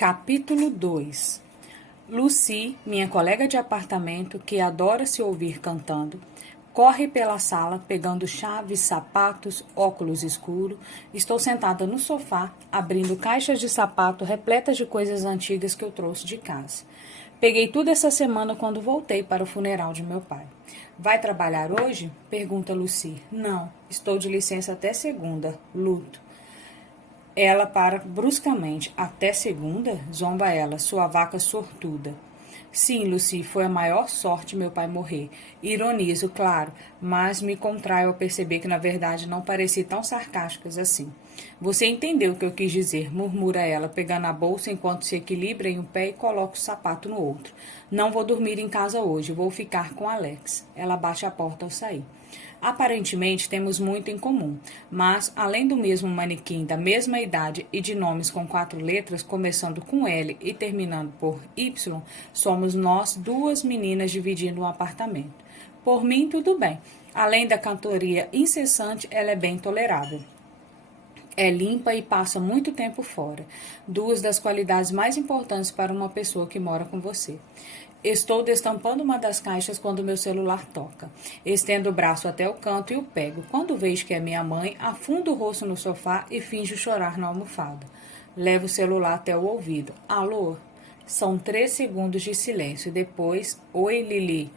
Capítulo 2. Lucy, minha colega de apartamento, que adora se ouvir cantando, corre pela sala pegando chaves, sapatos, óculos escuros. Estou sentada no sofá, abrindo caixas de sapato repletas de coisas antigas que eu trouxe de casa. Peguei tudo essa semana quando voltei para o funeral de meu pai. Vai trabalhar hoje? Pergunta Lucy. Não, estou de licença até segunda. Luto. Ela para bruscamente. Até segunda? Zomba ela, sua vaca sortuda. Sim, Lucy, foi a maior sorte meu pai morrer. Ironizo, claro, mas me contraio ao perceber que na verdade não pareci tão sarcásticas assim. Você entendeu o que eu quis dizer, murmura ela, pegando a bolsa enquanto se equilibra em um pé e coloca o sapato no outro. Não vou dormir em casa hoje, vou ficar com Alex. Ela bate a porta ao sair. Aparentemente temos muito em comum, mas, além do mesmo manequim, da mesma idade e de nomes com 4 letras, começando com L e terminando por Y, somos nós duas meninas dividindo um apartamento. Por mim, tudo bem. Além da cantoria incessante, ela é bem tolerável. É limpa e passa muito tempo fora. Duas das qualidades mais importantes para uma pessoa que mora com você. Estou destampando uma das caixas quando meu celular toca. Estendo o braço até o canto e o pego. Quando vejo que é minha mãe, afundo o rosto no sofá e finjo chorar na almofada. Levo o celular até o ouvido. Alô? São 3 segundos de silêncio. Depois, oi, Lili.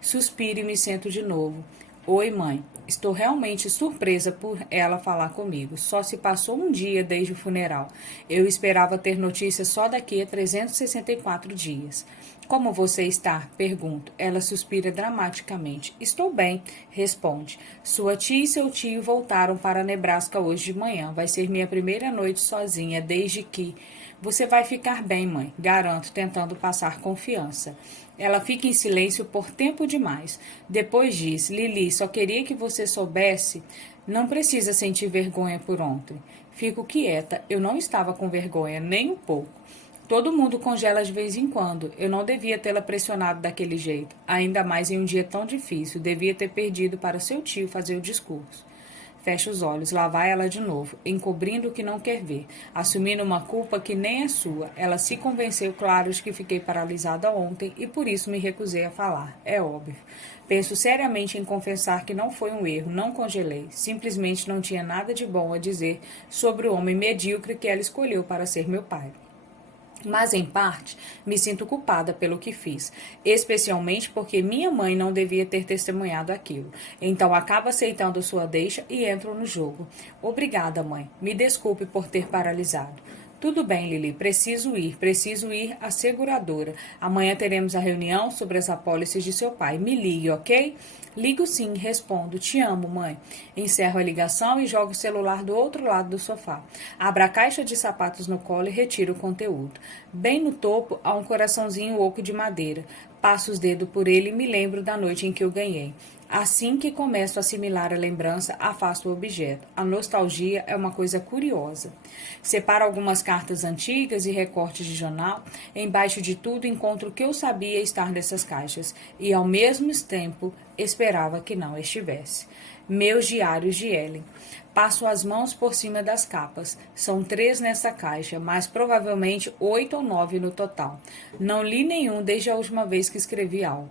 Suspiro e me sento de novo. Oi, mãe. Estou realmente surpresa por ela falar comigo. Só se passou um dia desde o funeral. Eu esperava ter notícias só daqui a 364 dias. Como você está? Pergunto. Ela suspira dramaticamente. Estou bem, responde. Sua tia e seu tio voltaram para Nebraska hoje de manhã. Vai ser minha primeira noite sozinha desde que... Você vai ficar bem, mãe, garanto, tentando passar confiança. Ela fica em silêncio por tempo demais. Depois diz, Lili, só queria que você soubesse. Não precisa sentir vergonha por ontem. Fico quieta, eu não estava com vergonha, nem um pouco. Todo mundo congela de vez em quando. Eu não devia tê-la pressionado daquele jeito. Ainda mais em um dia tão difícil. Devia ter perdido para seu tio fazer o discurso. Fecha os olhos, lá vai ela de novo, encobrindo o que não quer ver, assumindo uma culpa que nem é sua. Ela se convenceu, claro, de que fiquei paralisada ontem e por isso me recusei a falar. É óbvio. Penso seriamente em confessar que não foi um erro, não congelei. Simplesmente não tinha nada de bom a dizer sobre o homem medíocre que ela escolheu para ser meu pai. Mas, em parte, me sinto culpada pelo que fiz, especialmente porque minha mãe não devia ter testemunhado aquilo. Então, acabo aceitando sua deixa e entro no jogo. Obrigada, mãe. Me desculpe por ter paralisado. Tudo bem, Lili, preciso ir à seguradora. Amanhã teremos a reunião sobre as apólices de seu pai. Me ligue, ok? Ligo sim, respondo. Te amo, mãe. Encerro a ligação e jogo o celular do outro lado do sofá. Abro a caixa de sapatos no colo e retiro o conteúdo. Bem no topo há um coraçãozinho oco de madeira. Passo os dedos por ele e me lembro da noite em que o ganhei. Assim que começo a assimilar a lembrança, afasto o objeto. A nostalgia é uma coisa curiosa. Separo algumas cartas antigas e recortes de jornal. Embaixo de tudo encontro o que eu sabia estar nessas caixas e, ao mesmo tempo, esperava que não estivesse. Meus diários de Ellen. Passo as mãos por cima das capas. São 3 nessa caixa, mas provavelmente 8 ou 9 no total. Não li nenhum desde a última vez que escrevi algo.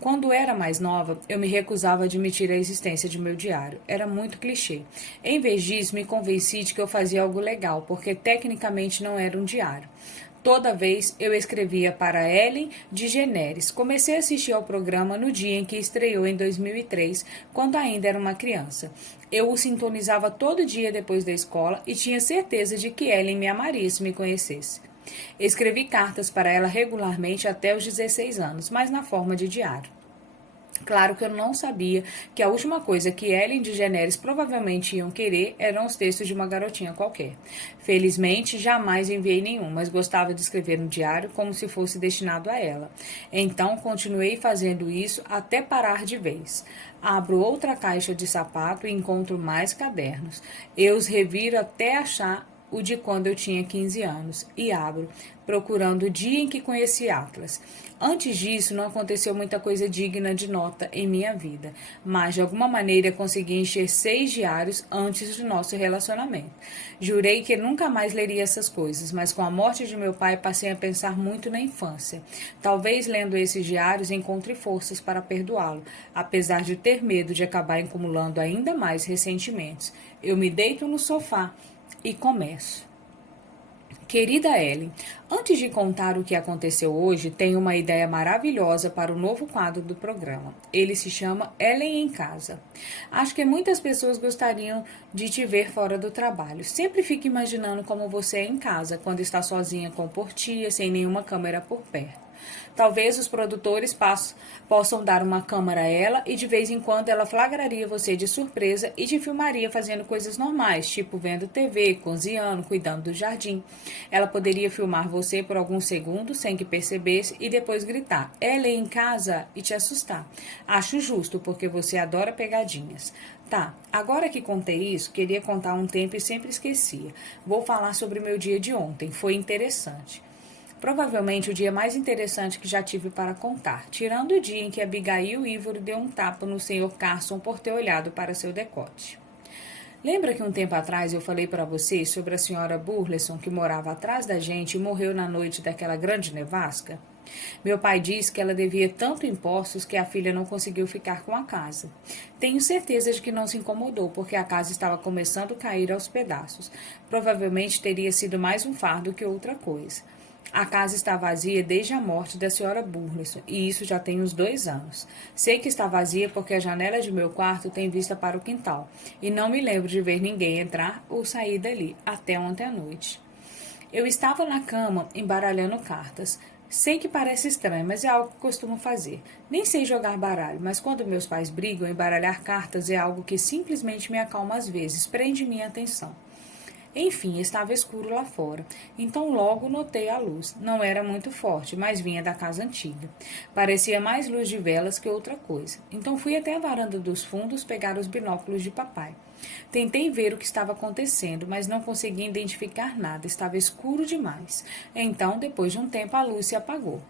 Quando era mais nova, eu me recusava a admitir a existência de meu diário. Era muito clichê. Em vez disso, me convenci de que eu fazia algo legal, porque tecnicamente não era um diário. Toda vez eu escrevia para Ellen DeGeneres. Comecei a assistir ao programa no dia em que estreou em 2003, quando ainda era uma criança. Eu o sintonizava todo dia depois da escola e tinha certeza de que Ellen me amaria se me conhecesse. Escrevi cartas para ela regularmente até os 16 anos, mas na forma de diário. Claro que eu não sabia que a última coisa que Ellen DeGeneres provavelmente iam querer eram os textos de uma garotinha qualquer. Felizmente, jamais enviei nenhum, mas gostava de escrever no diário como se fosse destinado a ela. Então, continuei fazendo isso até parar de vez. Abro outra caixa de sapato e encontro mais cadernos. Eu os reviro até achar o de quando eu tinha 15 anos, e abro, procurando o dia em que conheci Atlas. Antes disso, não aconteceu muita coisa digna de nota em minha vida, mas de alguma maneira consegui encher 6 diários antes do nosso relacionamento. Jurei que nunca mais leria essas coisas, mas com a morte de meu pai passei a pensar muito na infância. Talvez lendo esses diários encontre forças para perdoá-lo, apesar de ter medo de acabar acumulando ainda mais ressentimentos. Eu me deito no sofá e começo. Querida Ellen, antes de contar o que aconteceu hoje, tenho uma ideia maravilhosa para o novo quadro do programa. Ele se chama Ellen em Casa. Acho que muitas pessoas gostariam de te ver fora do trabalho. Sempre fico imaginando como você é em casa, quando está sozinha com portia, sem nenhuma câmera por perto. Talvez os produtores possam dar uma câmera a ela e de vez em quando ela flagraria você de surpresa e te filmaria fazendo coisas normais, tipo vendo TV, cozinhando, cuidando do jardim. Ela poderia filmar você por alguns segundos sem que percebesse e depois gritar, ela é em casa, e te assustar. Acho justo, porque você adora pegadinhas. Tá, agora que contei isso, queria contar um tempo e sempre esquecia. Vou falar sobre meu dia de ontem, foi interessante. Provavelmente o dia mais interessante que já tive para contar, tirando o dia em que Abigail Ivor deu um tapa no Sr. Carson por ter olhado para seu decote. Lembra que um tempo atrás eu falei para você sobre a senhora Burleson que morava atrás da gente e morreu na noite daquela grande nevasca? Meu pai disse que ela devia tanto impostos que a filha não conseguiu ficar com a casa. Tenho certeza de que não se incomodou, porque a casa estava começando a cair aos pedaços. Provavelmente teria sido mais um fardo que outra coisa. A casa está vazia desde a morte da senhora Burleson, e isso já tem uns 2 anos. Sei que está vazia porque a janela de meu quarto tem vista para o quintal, e não me lembro de ver ninguém entrar ou sair dali, até ontem à noite. Eu estava na cama, embaralhando cartas. Sei que parece estranho, mas é algo que costumo fazer. Nem sei jogar baralho, mas quando meus pais brigam, embaralhar cartas é algo que simplesmente me acalma às vezes, prende minha atenção. Enfim, estava escuro lá fora, então logo notei a luz. Não era muito forte, mas vinha da casa antiga. Parecia mais luz de velas que outra coisa. Então fui até a varanda dos fundos pegar os binóculos de papai. Tentei ver o que estava acontecendo, mas não consegui identificar nada, estava escuro demais. Então, depois de um tempo, a luz se apagou.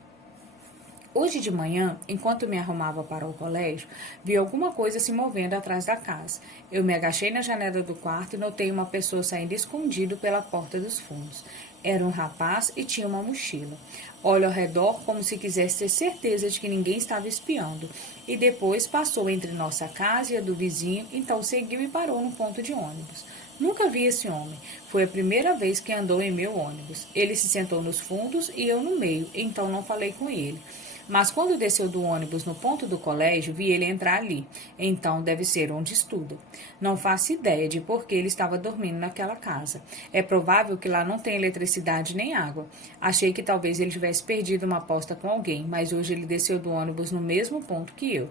Hoje de manhã, enquanto me arrumava para o colégio, vi alguma coisa se movendo atrás da casa. Eu me agachei na janela do quarto e notei uma pessoa saindo escondido pela porta dos fundos. Era um rapaz e tinha uma mochila. Olho ao redor como se quisesse ter certeza de que ninguém estava espiando. E depois passou entre nossa casa e a do vizinho, então seguiu e parou no ponto de ônibus. Nunca vi esse homem. Foi a primeira vez que andou em meu ônibus. Ele se sentou nos fundos e eu no meio, então não falei com ele. Mas quando desceu do ônibus no ponto do colégio, vi ele entrar ali. Então deve ser onde estuda. Não faço ideia de por que ele estava dormindo naquela casa. É provável que lá não tenha eletricidade nem água. Achei que talvez ele tivesse perdido uma aposta com alguém, mas hoje ele desceu do ônibus no mesmo ponto que eu.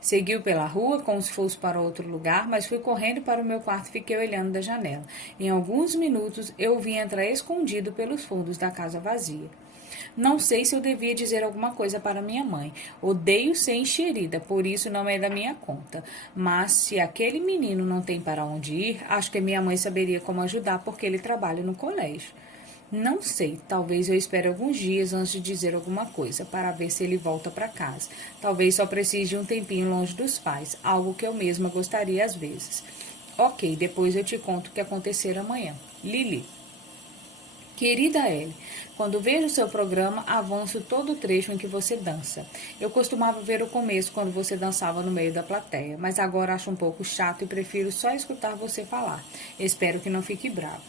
Seguiu pela rua como se fosse para outro lugar, mas fui correndo para o meu quarto e fiquei olhando da janela. Em alguns minutos eu o vi entrar escondido pelos fundos da casa vazia. Não sei se eu devia dizer alguma coisa para minha mãe. Odeio ser enxerida, por isso não é da minha conta. Mas se aquele menino não tem para onde ir, acho que minha mãe saberia como ajudar porque ele trabalha no colégio. Não sei, talvez eu espere alguns dias antes de dizer alguma coisa, para ver se ele volta para casa. Talvez só precise de um tempinho longe dos pais, algo que eu mesma gostaria às vezes. Ok, depois eu te conto o que acontecer amanhã. Lili. Querida Ellie, quando vejo seu programa, avanço todo o trecho em que você dança. Eu costumava ver o começo quando você dançava no meio da plateia, mas agora acho um pouco chato e prefiro só escutar você falar. Espero que não fique bravo.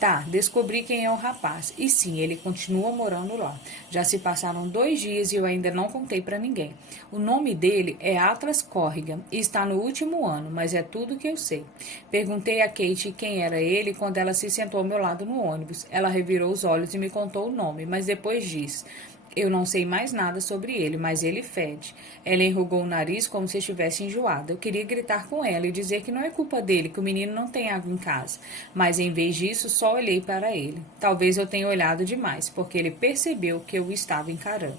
Tá, descobri quem é o rapaz. E sim, ele continua morando lá. Já se passaram 2 dias e eu ainda não contei pra ninguém. O nome dele é Atlas Corrigan e está no último ano, mas é tudo que eu sei. Perguntei a Kate quem era ele quando ela se sentou ao meu lado no ônibus. Ela revirou os olhos e me contou o nome, mas depois disse... Eu não sei mais nada sobre ele, mas ele fede. Ela enrugou o nariz como se estivesse enjoada. Eu queria gritar com ela e dizer que não é culpa dele, que o menino não tem água em casa. Mas em vez disso, só olhei para ele. Talvez eu tenha olhado demais, porque ele percebeu que eu o estava encarando.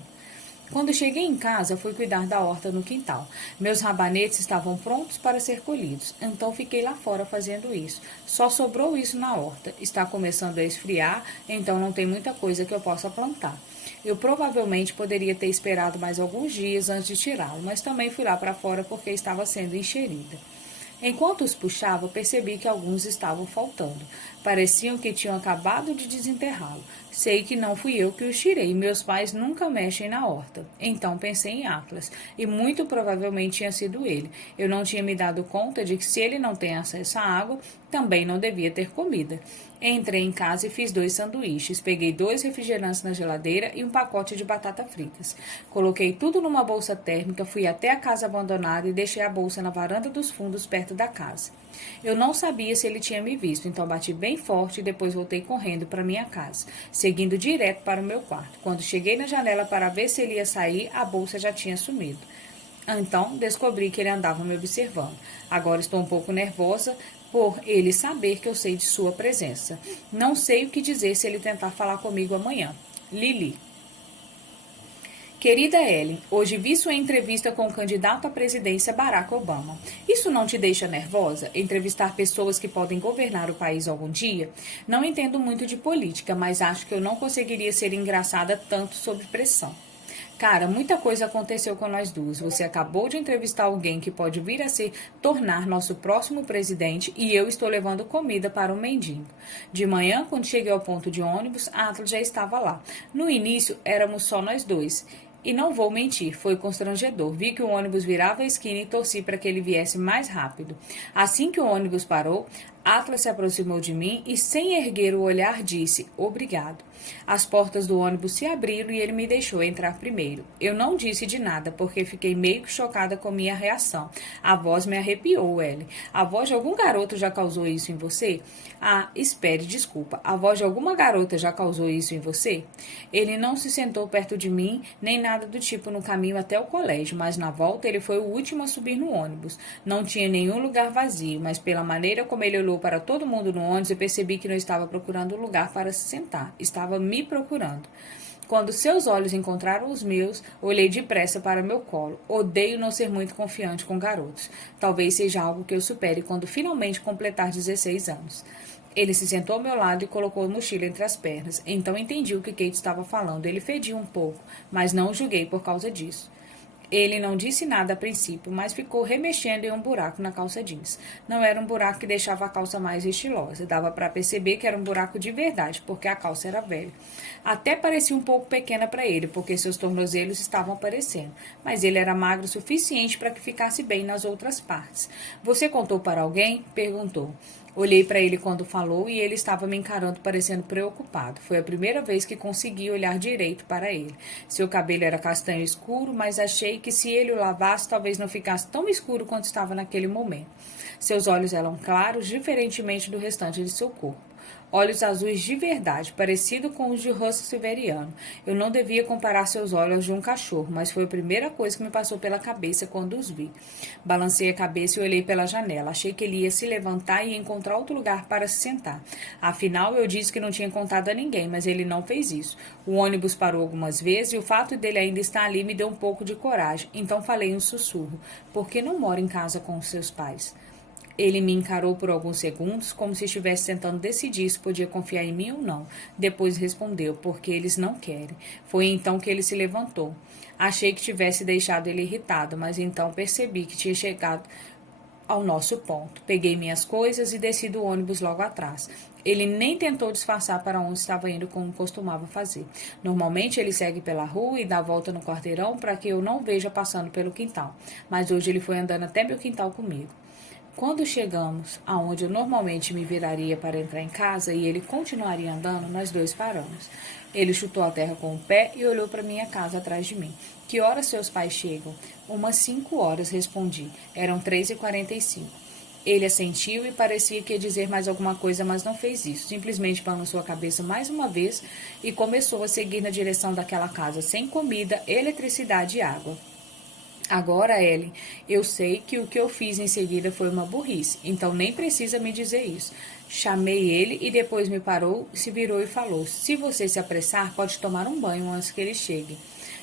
Quando cheguei em casa, fui cuidar da horta no quintal. Meus rabanetes estavam prontos para ser colhidos, então fiquei lá fora fazendo isso. Só sobrou isso na horta. Está começando a esfriar, então não tem muita coisa que eu possa plantar. Eu provavelmente poderia ter esperado mais alguns dias antes de tirá-lo, mas também fui lá para fora porque estava sendo encherida. Enquanto os puxava, percebi que alguns estavam faltando. Pareciam que tinham acabado de desenterrá-lo. Sei que não fui eu que os tirei. Meus pais nunca mexem na horta. Então pensei em Atlas, e muito provavelmente tinha sido ele. Eu não tinha me dado conta de que se ele não tem acesso à água, também não devia ter comida. Entrei em casa e fiz 2 sanduíches. Peguei 2 refrigerantes na geladeira e um pacote de batata fritas. Coloquei tudo numa bolsa térmica, fui até a casa abandonada e deixei a bolsa na varanda dos fundos perto da casa. Eu não sabia se ele tinha me visto, então bati bem forte e depois voltei correndo para minha casa, seguindo direto para o meu quarto. Quando cheguei na janela para ver se ele ia sair, a bolsa já tinha sumido. Então, descobri que ele andava me observando. Agora estou um pouco nervosa por ele saber que eu sei de sua presença. Não sei o que dizer se ele tentar falar comigo amanhã. Lili. Querida Ellen, hoje vi sua entrevista com o candidato à presidência Barack Obama. Isso não te deixa nervosa? Entrevistar pessoas que podem governar o país algum dia? Não entendo muito de política, mas acho que eu não conseguiria ser engraçada tanto sob pressão. Cara, muita coisa aconteceu com nós duas. Você acabou de entrevistar alguém que pode vir a se tornar nosso próximo presidente e eu estou levando comida para um mendigo. De manhã, quando cheguei ao ponto de ônibus, Atlas já estava lá. No início, éramos só nós dois. E não vou mentir, foi constrangedor. Vi que o ônibus virava a esquina e torci para que ele viesse mais rápido. Assim que o ônibus parou, Atlas se aproximou de mim e, sem erguer o olhar, disse: "Obrigado." As portas do ônibus se abriram e ele me deixou entrar primeiro. Eu não disse de nada, porque fiquei meio que chocada com minha reação. A voz me arrepiou, Ellie. A voz de algum garoto já causou isso em você? Ah, espere, desculpa. A voz de alguma garota já causou isso em você? Ele não se sentou perto de mim, nem nada do tipo no caminho até o colégio, mas na volta ele foi o último a subir no ônibus. Não tinha nenhum lugar vazio, mas pela maneira como ele olhou para todo mundo no ônibus, eu percebi que não estava procurando um lugar para se sentar. Estava me procurando. Quando seus olhos encontraram os meus, olhei depressa para meu colo. Odeio não ser muito confiante com garotos. Talvez seja algo que eu supere quando finalmente completar 16 anos. Ele se sentou ao meu lado e colocou a mochila entre as pernas. Então entendi o que Kate estava falando. Ele fedia um pouco, mas não o julguei por causa disso. Ele não disse nada a princípio, mas ficou remexendo em um buraco na calça jeans. Não era um buraco que deixava a calça mais estilosa. Dava para perceber que era um buraco de verdade, porque a calça era velha. Até parecia um pouco pequena para ele, porque seus tornozelos estavam aparecendo. Mas ele era magro o suficiente para que ficasse bem nas outras partes. "Você contou para alguém?" perguntou. Olhei para ele quando falou e ele estava me encarando parecendo preocupado. Foi a primeira vez que consegui olhar direito para ele. Seu cabelo era castanho escuro, mas achei que se ele o lavasse talvez não ficasse tão escuro quanto estava naquele momento. Seus olhos eram claros, diferentemente do restante de seu corpo. Olhos azuis de verdade, parecido com os de Russell Silveriano. Eu não devia comparar seus olhos aos de um cachorro, mas foi a primeira coisa que me passou pela cabeça quando os vi. Balancei a cabeça e olhei pela janela. Achei que ele ia se levantar e encontrar outro lugar para se sentar. Afinal, eu disse que não tinha contado a ninguém, mas ele não fez isso. O ônibus parou algumas vezes e o fato dele ainda estar ali me deu um pouco de coragem. Então falei em um sussurro. "Por que não mora em casa com os seus pais?" Ele me encarou por alguns segundos, como se estivesse tentando decidir se podia confiar em mim ou não. Depois respondeu: "Porque eles não querem." Foi então que ele se levantou. Achei que tivesse deixado ele irritado, mas então percebi que tinha chegado ao nosso ponto. Peguei minhas coisas e desci do ônibus logo atrás. Ele nem tentou disfarçar para onde estava indo como costumava fazer. Normalmente ele segue pela rua e dá a volta no quarteirão para que eu não veja passando pelo quintal. Mas hoje ele foi andando até meu quintal comigo. Quando chegamos aonde eu normalmente me viraria para entrar em casa e ele continuaria andando, nós dois paramos. Ele chutou a terra com o pé e olhou para minha casa atrás de mim. "Que horas seus pais chegam?" "Umas 5 horas", respondi. Eram 3h45. Ele assentiu e parecia que ia dizer mais alguma coisa, mas não fez isso. Simplesmente balançou a cabeça mais uma vez e começou a seguir na direção daquela casa, sem comida, eletricidade e água. Agora, Ellen, eu sei que o que eu fiz em seguida foi uma burrice, então nem precisa me dizer isso. Chamei ele e depois me parou, se virou e falou: "Se você se apressar, pode tomar um banho antes que ele chegue."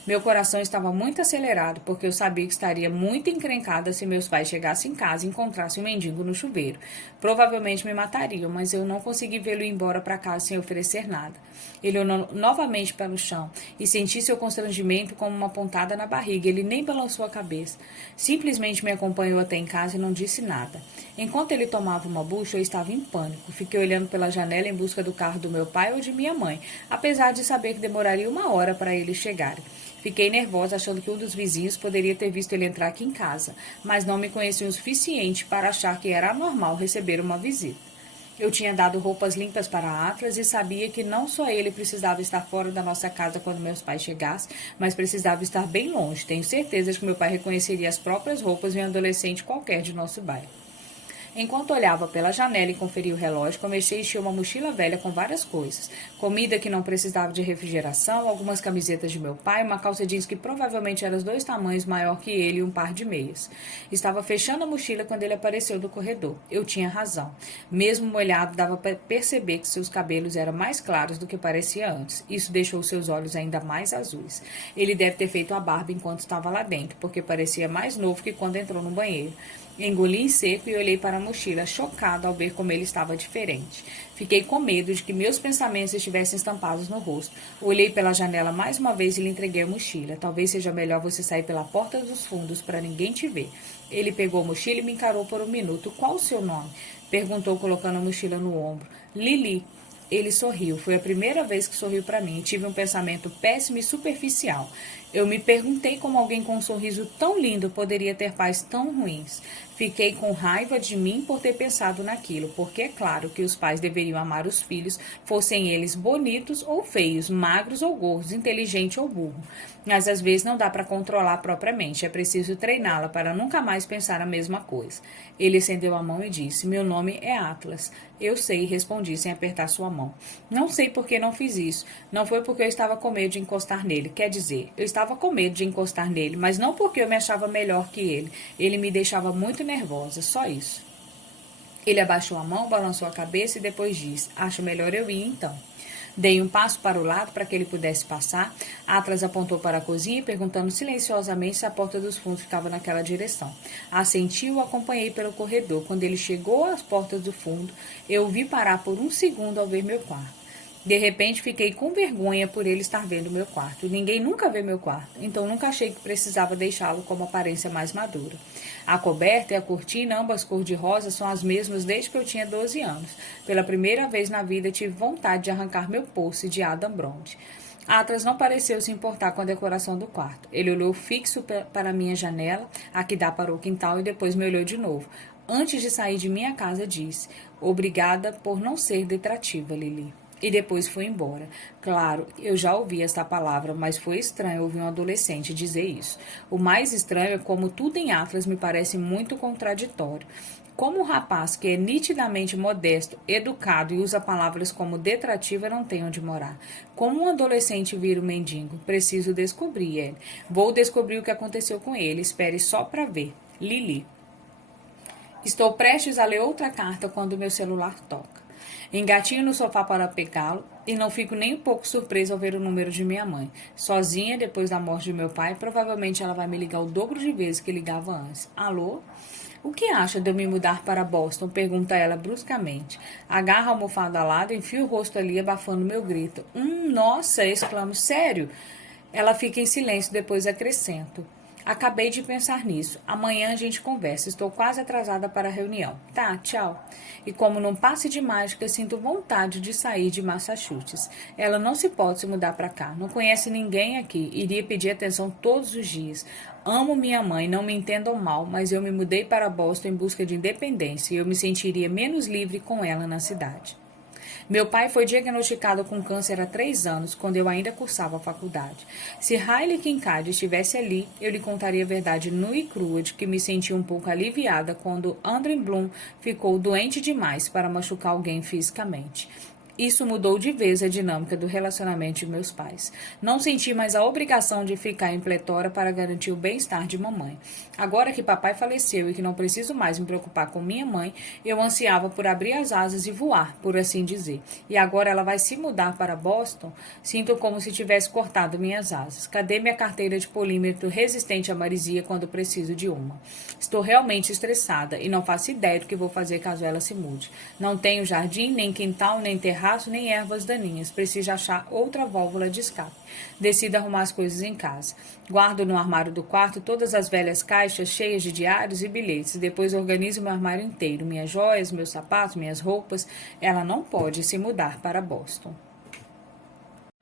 Meu coração estava muito acelerado, porque eu sabia que estaria muito encrencada se meus pais chegassem em casa e encontrassem um mendigo no chuveiro. Provavelmente me matariam, mas eu não consegui vê-lo ir embora para casa sem oferecer nada. Ele olhou novamente para o chão e senti seu constrangimento como uma pontada na barriga. Ele nem balançou a cabeça. Simplesmente me acompanhou até em casa e não disse nada. Enquanto ele tomava uma bucha, eu estava em pânico. Fiquei olhando pela janela em busca do carro do meu pai ou de minha mãe, apesar de saber que demoraria 1 hora para eles chegarem. Fiquei nervosa, achando que um dos vizinhos poderia ter visto ele entrar aqui em casa, mas não me conhecia o suficiente para achar que era anormal receber uma visita. Eu tinha dado roupas limpas para Atlas e sabia que não só ele precisava estar fora da nossa casa quando meus pais chegassem, mas precisava estar bem longe. Tenho certeza de que meu pai reconheceria as próprias roupas em um adolescente qualquer de nosso bairro. Enquanto olhava pela janela e conferia o relógio, comecei a encher uma mochila velha com várias coisas. Comida que não precisava de refrigeração, algumas camisetas de meu pai, uma calça jeans que provavelmente era os 2 tamanhos maior que ele e um par de meias. Estava fechando a mochila quando ele apareceu do corredor. Eu tinha razão. Mesmo molhado, dava para perceber que seus cabelos eram mais claros do que parecia antes. Isso deixou seus olhos ainda mais azuis. Ele deve ter feito a barba enquanto estava lá dentro, porque parecia mais novo que quando entrou no banheiro. Engoli em seco e olhei para a mochila, chocada ao ver como ele estava diferente. Fiquei com medo de que meus pensamentos estivessem estampados no rosto. Olhei pela janela mais uma vez e lhe entreguei a mochila. Talvez seja melhor você sair pela porta dos fundos para ninguém te ver. Ele pegou a mochila e me encarou por um minuto. Qual o seu nome? Perguntou, colocando a mochila no ombro. Lili. Ele sorriu. Foi a primeira vez que sorriu para mim. Tive um pensamento péssimo e superficial. Eu me perguntei como alguém com um sorriso tão lindo poderia ter pais tão ruins. Fiquei com raiva de mim por ter pensado naquilo, porque é claro que os pais deveriam amar os filhos, fossem eles bonitos ou feios, magros ou gordos, inteligente ou burro. Mas às vezes não dá para controlar propriamente, é preciso treiná-la para nunca mais pensar a mesma coisa. Ele estendeu a mão e disse: meu nome é Atlas. Eu sei, respondi sem apertar sua mão. Não sei por que não fiz isso. Não foi porque eu estava com medo de encostar nele. Quer dizer, eu estava com medo de encostar nele, mas não porque eu me achava melhor que ele. Ele me deixava muito nervosa, só isso. Ele abaixou a mão, balançou a cabeça e depois disse: acho melhor eu ir então. Dei um passo para o lado para que ele pudesse passar. Atlas apontou para a cozinha, perguntando silenciosamente se a porta dos fundos ficava naquela direção. Assenti e o acompanhei pelo corredor. Quando ele chegou às portas do fundo, eu o vi parar por um segundo ao ver meu quarto. De repente, fiquei com vergonha por ele estar vendo meu quarto. Ninguém nunca vê meu quarto, então nunca achei que precisava deixá-lo com uma aparência mais madura. A coberta e a cortina, ambas cor-de-rosa, são as mesmas desde que eu tinha 12 anos. Pela primeira vez na vida, tive vontade de arrancar meu pulse de Adam Brond. Atlas não pareceu se importar com a decoração do quarto. Ele olhou fixo para a minha janela, a que dá para o quintal, e depois me olhou de novo. Antes de sair de minha casa, disse: obrigada por não ser detrativa, Lili. E depois foi embora. Claro, eu já ouvi esta palavra, mas foi estranho ouvir um adolescente dizer isso. O mais estranho é como tudo em Atlas me parece muito contraditório. Como um rapaz que é nitidamente modesto, educado e usa palavras como detrativa não tem onde morar. Como um adolescente vira um mendigo? Preciso descobrir ele. Vou descobrir o que aconteceu com ele. Espere só para ver. Lili. Estou prestes a ler outra carta quando meu celular toca. Engatinho no sofá para pegá-lo e não fico nem um pouco surpresa ao ver o número de minha mãe. Sozinha, depois da morte de meu pai, provavelmente ela vai me ligar o dobro de vezes que ligava antes. Alô? O que acha de eu me mudar para Boston? Pergunta ela bruscamente. Agarra a almofada ao lado e enfia o rosto ali, abafando meu grito. Nossa! Exclamo. Sério? Ela fica em silêncio, depois acrescento. Acabei de pensar nisso. Amanhã a gente conversa. Estou quase atrasada para a reunião. Tá, tchau. E como num passe de mágica, sinto vontade de sair de Massachusetts. Ela não se pode se mudar para cá. Não conhece ninguém aqui. Iria pedir atenção todos os dias. Amo minha mãe, não me entendam mal, mas eu me mudei para Boston em busca de independência e eu me sentiria menos livre com ela na cidade. Meu pai foi diagnosticado com câncer há 3 anos, quando eu ainda cursava a faculdade. Se Riley Kincaid estivesse ali, eu lhe contaria a verdade nua e crua de que me senti um pouco aliviada quando Andrew Bloom ficou doente demais para machucar alguém fisicamente. Isso mudou de vez a dinâmica do relacionamento de meus pais. Não senti mais a obrigação de ficar em pletora para garantir o bem-estar de mamãe. Agora que papai faleceu e que não preciso mais me preocupar com minha mãe, eu ansiava por abrir as asas e voar, por assim dizer. E agora ela vai se mudar para Boston? Sinto como se tivesse cortado minhas asas. Cadê minha carteira de polímetro resistente à maresia quando preciso de uma? Estou realmente estressada e não faço ideia do que vou fazer caso ela se mude. Não tenho jardim, nem quintal, nem terraço, nem ervas daninhas. Preciso achar outra válvula de escape. Decido arrumar as coisas em casa. Guardo no armário do quarto todas as velhas caixas cheias de diários e bilhetes. Depois organizo meu armário inteiro. Minhas joias, meus sapatos, minhas roupas. Ela não pode se mudar para Boston.